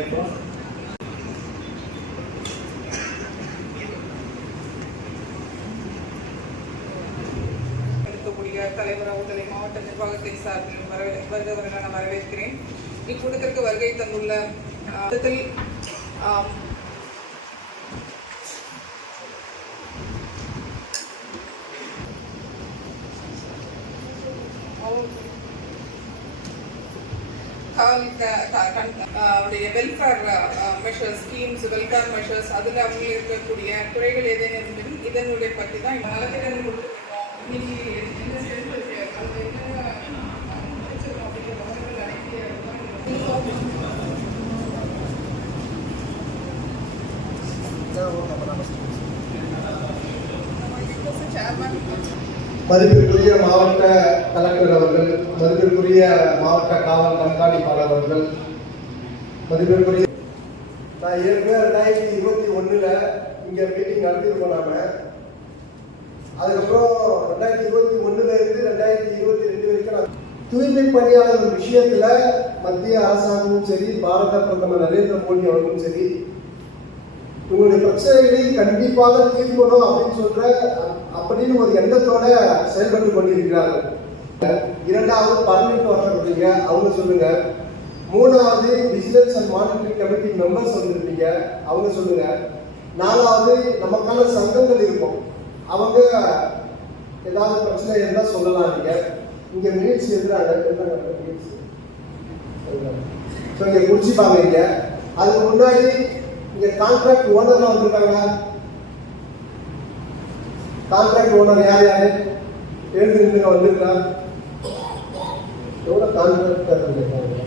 அழைப்போம் இருக்கக்கூடிய தலைவர் அவர்களை மாவட்ட நிர்வாகத்தை சார்பில் வரவே வருகிறவர்கள் நான் வரவேற்கிறேன் இக்கூட்டத்திற்கு வருகை தந்துள்ள ஆஹ், ஆம், அவருடைய welfare measures schemes welfare measures அதில் அவங்க இருக்கக்கூடிய குறைகள் ஏதேனும் இருந்தாலும் இதனுடைய பற்றி தான் நலத்திட்டம் கொடுத்துருக்கோம் இன்னைக்கு சேர்மன் மதிப்பிற்குரிய மாவட்ட கலெக்டர் அவர்கள் மதிப்பிற்குரிய மாவட்ட காவல் கண்காணிப்பாளர் அவர்கள் மதிப்பிற்குரிய நான் ஏற்கனவே ரெண்டாயிரத்தி இருபத்தி ஒன்றில் இங்கே மீட்டிங் நடத்திருக்கோம் நாம அதுக்கப்புறம் ரெண்டாயிரத்தி இருபத்தி ஒண்ணுல இருந்து ரெண்டாயிரத்தி இருபத்தி ரெண்டு வரைக்கும் நான் தூய்மை பணியாளர் விஷயத்தில் மத்திய அரசாங்கமும் சரி பாரத பிரதமர் நரேந்திர மோடி அவர்களும் சரி உங்களுடைய பிரச்சனைகளை கண்டிப்பாக தீர்க்கணும் அப்படின்னு சொல்ற அப்படின்னு ஒரு எண்ணத்தோட செயல்பட்டு கொண்டிருக்கிறார்கள். இரண்டாவது பார்லிமெண்ட் ஒருத்தர் அவங்க சொல்லுங்க. மூணாவது vigilance and monitoring committee members வந்திருப்பீங்க. அவங்க சொல்லுங்க. நாலாவது நமக்கான சங்கங்கள் இருக்கும். அவங்க ஏதாவது பிரச்சனை இருந்தால் சொல்லலாம் நீங்க. இங்க மீட்ஸ் எதிராக மினிட்ஸ் ஸோ இங்கே குடிச்சுப்பாங்க இங்க. அதுக்கு முன்னாடி இங்க கான்ட்ராக்ட் ஓனர்லாம் வந்திருக்காங்க கான்ட்ராக்ட் ஓனர் யார் யாரு எழுந்து நின்று வந்திருக்கா எவ்வளோ கான்ட்ராக்டர் இருக்காங்க